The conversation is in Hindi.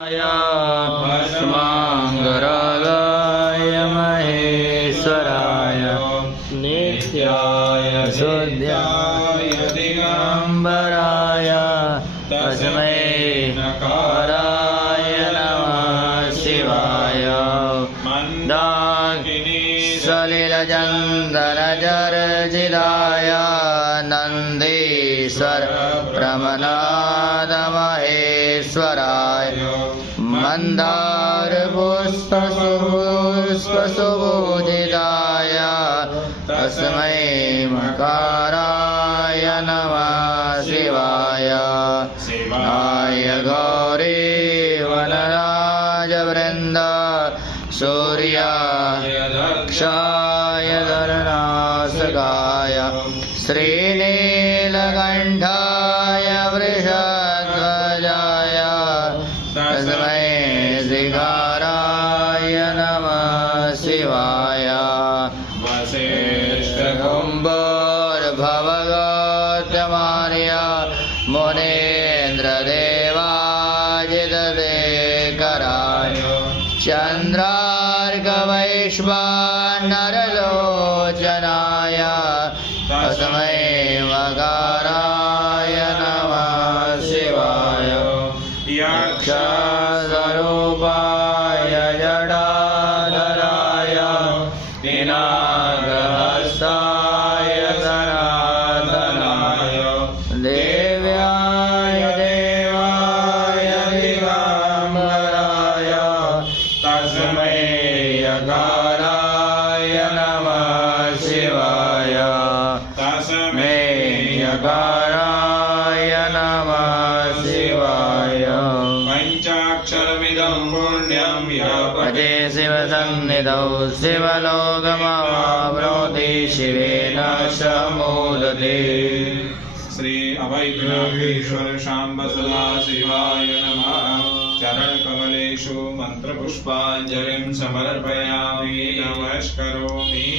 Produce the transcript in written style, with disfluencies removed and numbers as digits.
भस्माङ्गरागाय महेश्वराय नित्याय शुद्धाय दिगम्बराय तस्मै नकाराय नमः शिवाय मन्दाकिनी सलिलचन्दनचर्चिताय नन्दीश्वर प्रमनाद महेश्वराय मन्दारपुष्पसुपूजिताय तस्मै मकाराय नमः शिवाय शिवाय गौरी वनराजवृन्द सूर्याय दक्षाय धरणासकाय श्रीनीलकण्ठाय वृषध्वजाय तस्मै श्रीकाराय नमः शिवाय वसिष्ठकुम्भोर्भवगोत्रमार्य मुनीन्द्रदेवाजितदेकराय चन्द्रार्कवैश्वानरलोचनाय तस्मै मकाराय नमः शिवाय यक्षस्वरूपाय जटाधराय पिनाकहस्ताय सनातनाय देव्याय देवाय दिगम्बराय तस्मै यकाराय नमः शिवाय तस्मै यकाराय नमः शिवाय पञ्चाक्षरमिदं पुण्यं यपठे शिवसन्निधौ शिवलोकमवाप्नोति शिवेन समोदते। श्री अवैघ्नाथेश्वर शाम्ब सदाशिवाय नमः। चरणकमलेषु मन्त्रपुष्पाञ्जलिं समर्पयामि नमस्करोमि।